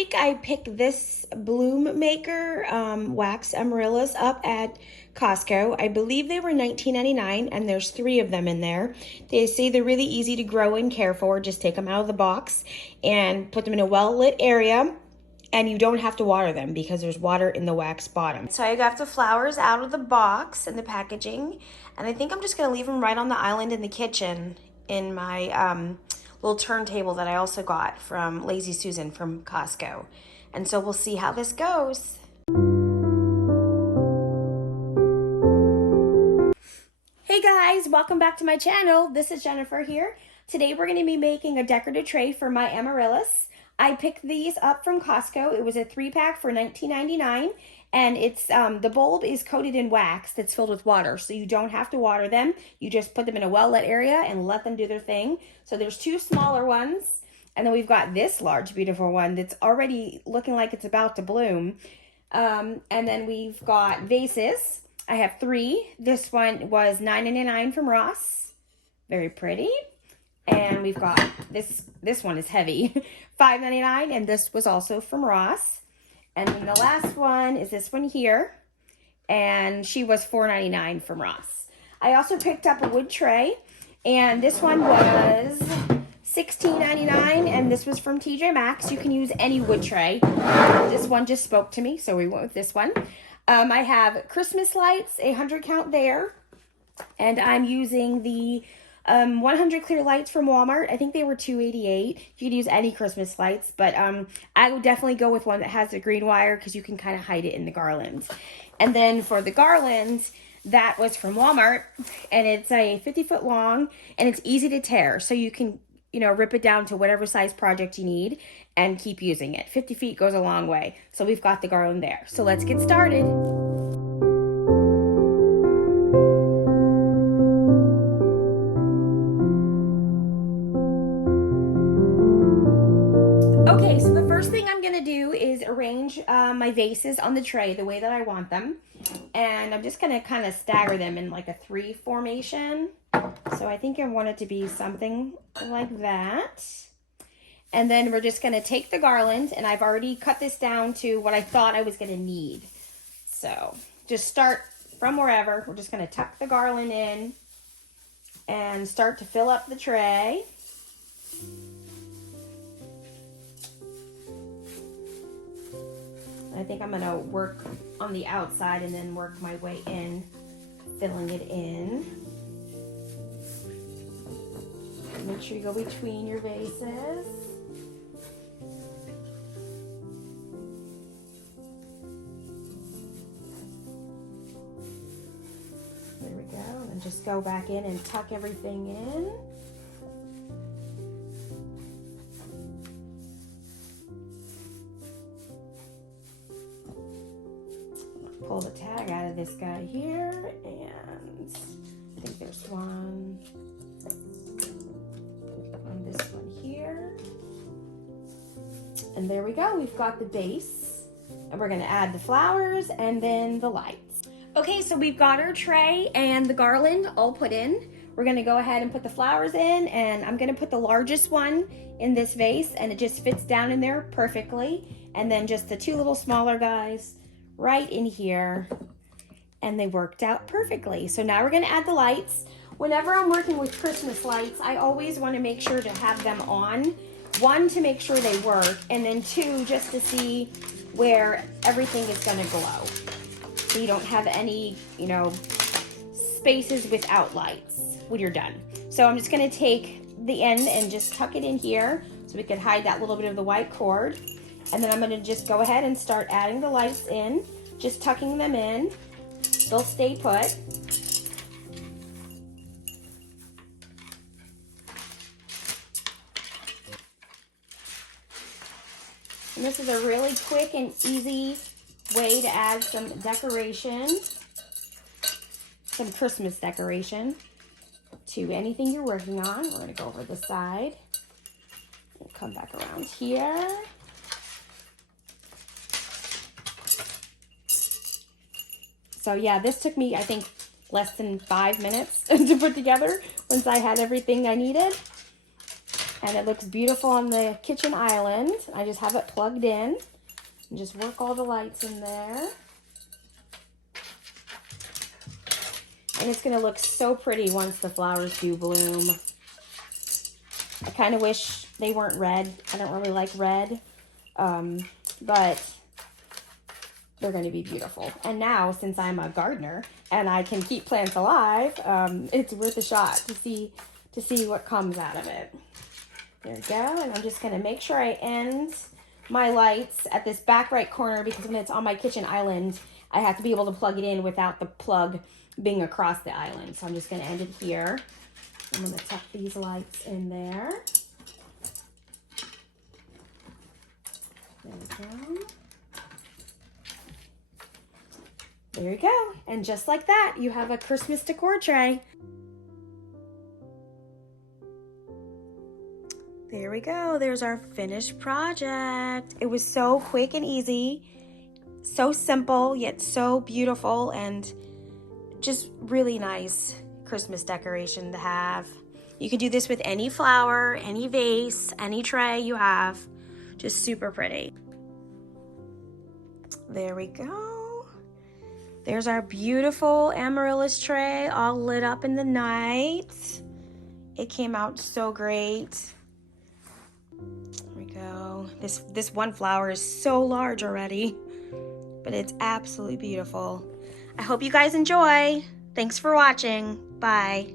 week I picked this bloom maker wax amaryllis up at Costco. I believe they were $19.99 and there's 3 of them in there. They say they're really easy to grow and care for. Just take them out of the box and put them in a well-lit area, and you don't have to water them because there's water in the wax bottom. So I got the flowers out of the box and the packaging, and I think I'm just gonna leave them right on the island in the kitchen in my little turntable that I also got from Lazy Susan from Costco. And so we'll see how this goes. Hey guys, welcome back to my channel. This is Jennifer here. Today we're gonna be making a decorative tray for my amaryllis. I picked these up from Costco. It was a 3-pack for $19.99, and it's the bulb is coated in wax that's filled with water, so you don't have to water them. You just put them in a well-lit area and let them do their thing. So there's 2 smaller ones, and then we've got this large, beautiful one that's already looking like it's about to bloom. And then we've got vases. I have 3. This one was $9.99 from Ross. Very pretty. And we've got this one is heavy, $5.99, and this was also from Ross. And then the last one is this one here, and she was $4.99 from Ross. I also picked up a wood tray, and this one was $16.99, and this was from TJ Maxx. You can use any wood tray. This one just spoke to me, so we went with this one. I have Christmas lights, a 100 count there, and I'm using the 100 clear lights from Walmart. I think they were $2.88. You could use any Christmas lights, but I would definitely go with one that has the green wire because you can kind of hide it in the garland. And then for the garland, that was from Walmart, and it's a 50-foot long, and it's easy to tear, so you can, you know, rip it down to whatever size project you need and keep using it. 50 feet goes a long way. So we've got the garland there. So let's get started. Okay, so the first thing I'm gonna do is arrange my vases on the tray the way that I want them. And I'm just gonna kind of stagger them in like a 3 formation. So I think I want it to be something like that. And then we're just gonna take the garland, and I've already cut this down to what I thought I was gonna need. So just start from wherever. We're just gonna tuck the garland in and start to fill up the tray. I think I'm gonna work on the outside and then work my way in, filling it in. Make sure you go between your vases. There we go, and then just go back in and tuck everything in. Pull the tag out of this guy here, and I think there's one on this one here. And there we go, we've got the base, and we're gonna add the flowers and then the lights. Okay, so we've got our tray and the garland all put in. We're gonna go ahead and put the flowers in, and I'm gonna put the largest one in this vase, and it just fits down in there perfectly. And then just the 2 little smaller guys right in here, and they worked out perfectly. So now we're gonna add the lights. Whenever I'm working with Christmas lights, I always want to make sure to have them on. 1, to make sure they work, and then 2, just to see where everything is gonna glow. So you don't have any, you know, spaces without lights when you're done. So I'm just gonna take the end and just tuck it in here so we can hide that little bit of the white cord. And then I'm gonna just go ahead and start adding the lights in, just tucking them in. They'll stay put. And this is a really quick and easy way to add some decoration, some Christmas decoration to anything you're working on. We're gonna go over the side and come back around here. So yeah, this took me, I think, less than 5 minutes to put together once I had everything I needed. And it looks beautiful on the kitchen island. I just have it plugged in and just work all the lights in there. And it's gonna look so pretty once the flowers do bloom. I kind of wish they weren't red. I don't really like red, but they're gonna be beautiful. And now, since I'm a gardener and I can keep plants alive, it's worth a shot to see what comes out of it. There we go, and I'm just gonna make sure I end my lights at this back right corner because when it's on my kitchen island, I have to be able to plug it in without the plug being across the island. So I'm just gonna end it here. I'm gonna tuck these lights in there. There we go. There you go. And just like that, you have a Christmas decor tray. There we go. There's our finished project. It was so quick and easy, so simple, yet so beautiful, and just really nice Christmas decoration to have. You can do this with any flower, any vase, any tray you have. Just super pretty. There we go. There's our beautiful amaryllis tray all lit up in the night. It came out so great. There we go. This one flower is so large already, but it's absolutely beautiful. I hope you guys enjoy. Thanks for watching. Bye.